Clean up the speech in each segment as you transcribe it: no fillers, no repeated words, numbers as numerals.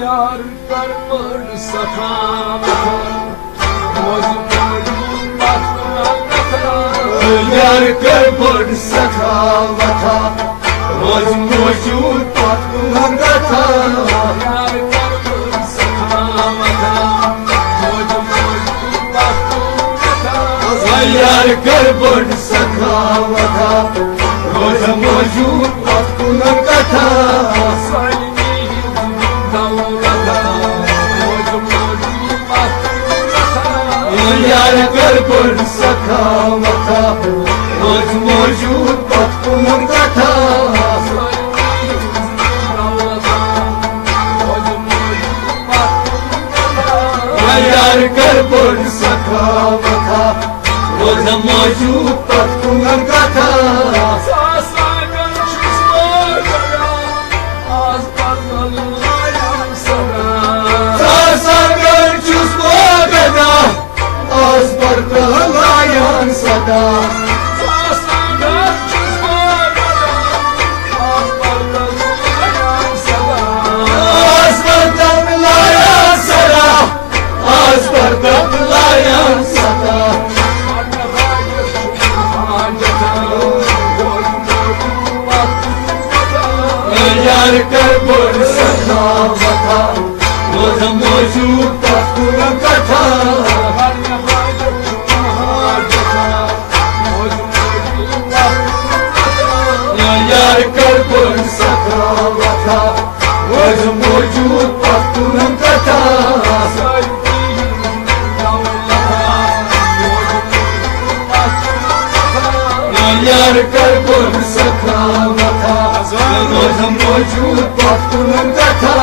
यार कर पर सखावता यार कर पर सखावता रोज मौजूद पत्तून कथा यार कर पर सखावता रोज मौजूद पत्तून कथा यार कर पर सखावता रोज मौजूद पत्तून कथा यार कर पर सखावता रोज मौजूद पत्तून कथा यार कर पर सखावता रोज मौजूद पत्तून कथा Sada यार कर पर सखावता रोज मौजूद पत्तून कथा यार कर पर सखावता रोज मौजूद पत्तून कथा यार कर पर सखावता रोज मौजूद पत्तून कथा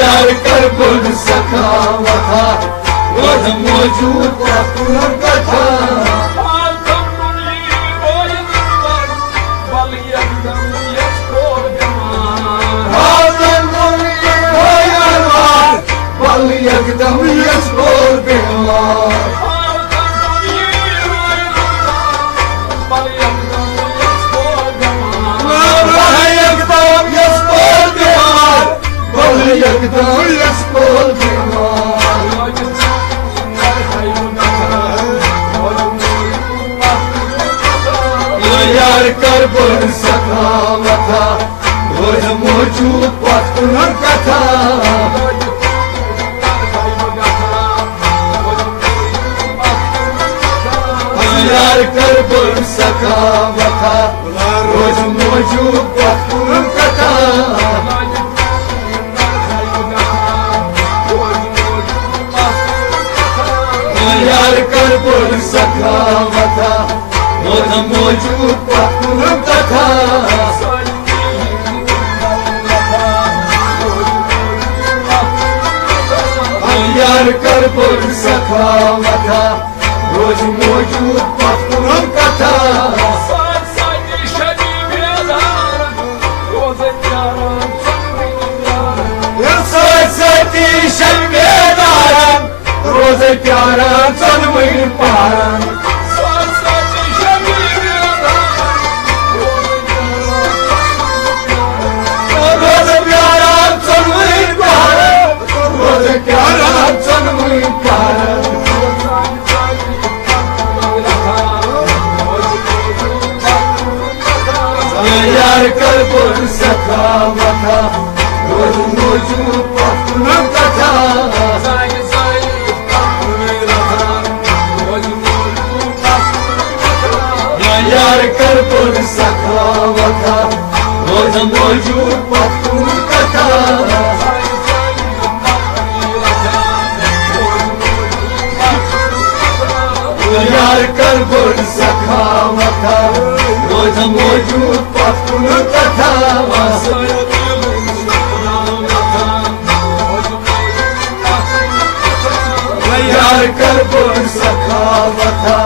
यार कर पर सखावता रोज मौजूद पत्तून कथा एकदम यस्पोर बेमार एकदम यस्पोर बेमार एकदम यस्पोर बेमार यार कर पर सखावता रोज मौजूद पत्तून कथा यार कर पर सखावता रोज मौजूद पत्तून कथा यार कर पर सखावता रोज मौजूद पत्तून कथा यार कर पर सखावता रोज मौजूद पत्तून कथा साथी शर्मेदारन रोज प्यारा चलवई पारन रोज प्यारा चलवई पारन रोज प्यारा चलवई पारन यार कर पर सखावता रोज मौजूद पत्तून कथा यार कर पर सखावता रोज मौजूद पत्तून कथा यार कर पर सखावता रोज मौजूद पत्तून कथा यार कर पर सखावता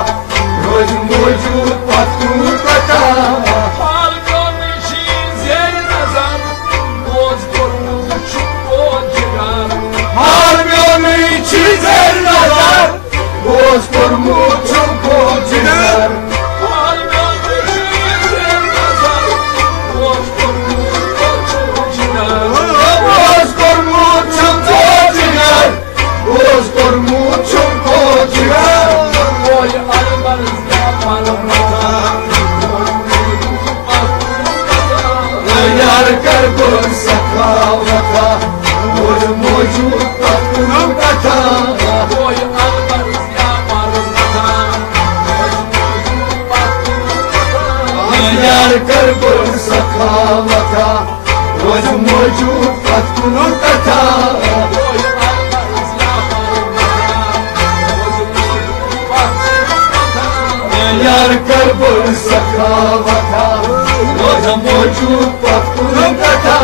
रोज मौजूद पत्तून कथा Boz por mucho cochinar यार कर बोल सखावता रोज मौजूद पत्तों कथा यार कर बोल सखावता रोज मौजूद पत्तों कथा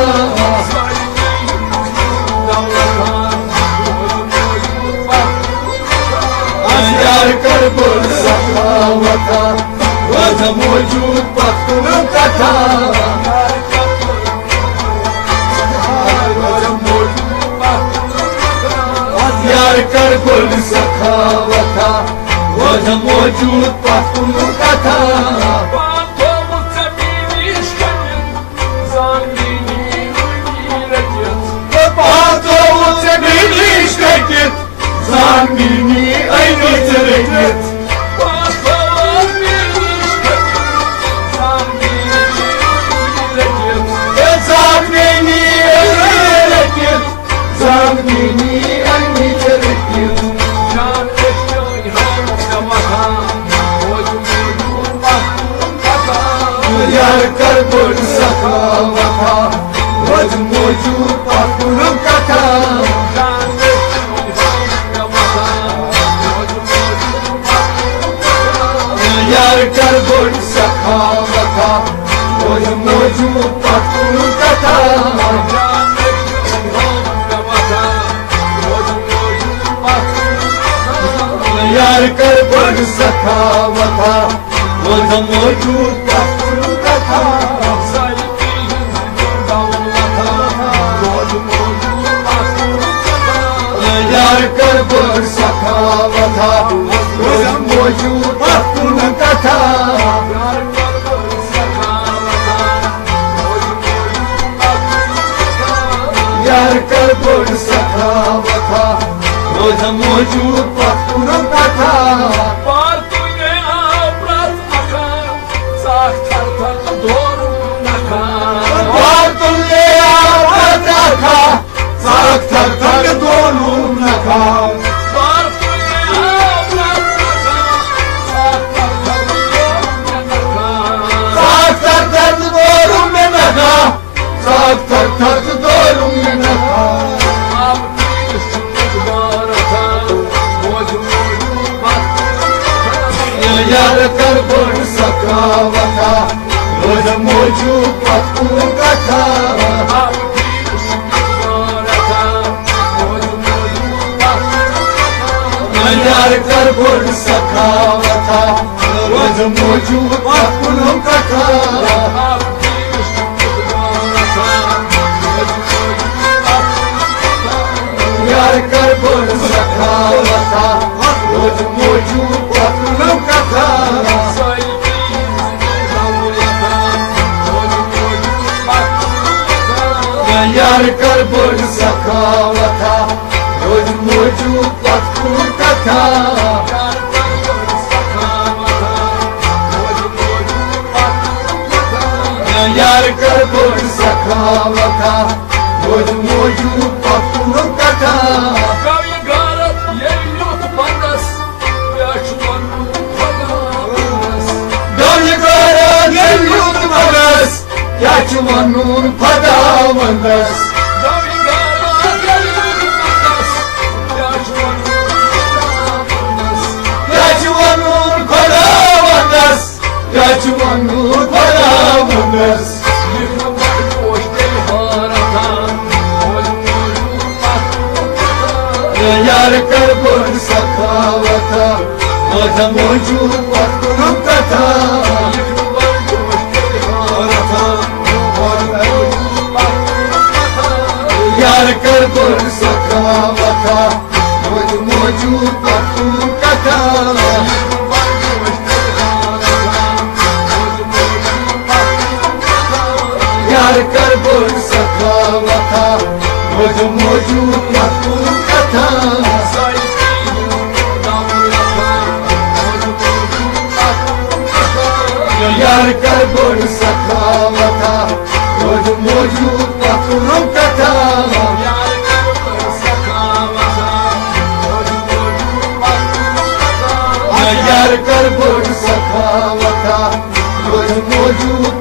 यार कर बोल सखावता रोज मौजूद पत्तों कथा यार कर बोल सखावता रोज मौजूद पत्तों कथा Zamini aynı tereket Zamini tereket Zamini aynı tereket Yar kar bol sakavata Roz mojud paturum kata यार कर बोल सखावता रोज मौजूद पत्तों कथा यार कर बोल सखावता रोज मौजूद पत्तों कथा यार कर बोल सखावता रोज मौजूद पत्तों कथा यार कर बोल सखावता रोज मौजूद पत्तों कथा तुले साख थक थक दोनों नखा यार कर बोल सखावता रोज मौजूद पत्तों कथा यार कर बोल सखावता रोज मौजूद पत्तों कथा यार कर बोल सखावता रोज मौजूद पत्तों कथा यार कर बोल सखावता रोज मौजूद पत्तों कथा यार कर बोल सखावता रोज मौजूद पत्तों कथा Ya çuvanın padavandas Ya çuvanın padavandas Ya çuvanın padavandas Yar kar bol sakavata Oda mojud pत्तों कथा यार कर बोल सखावता रोज मौजूद पत्तों कथा यार कर बोल सखावता रोज मौजूद पत्तों कथा यार कर बोल सखावता रोज मौजूद पत्तों कथा यार कर बोल सखावता रोज मौजूद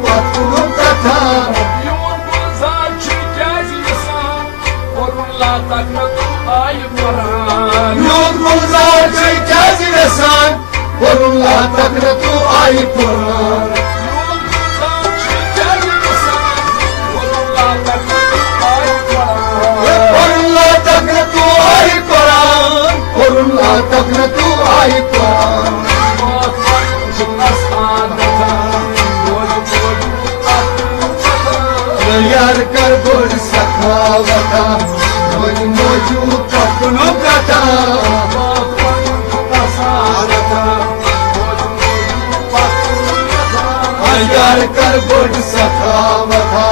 तक तू आई Quran Kurunla takna tu ay Kur'an Kurunla takna tu ay Kur'an Yar kar bol sakhavata Moj mojud tapno kata Yar kar bol sakhavata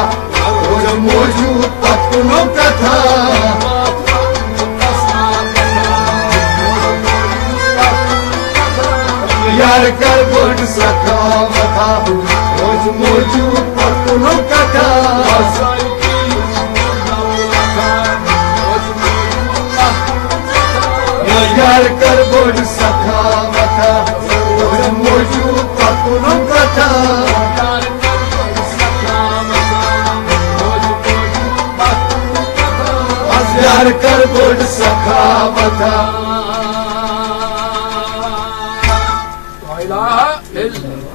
Moj mojud tapno kata यार कर बोल सखावता रोज मौजूद पत्तों का था यार कर बोल सखावता रोज मौजूद पत्तों का था यार कर बोल सखावता لا إله إلا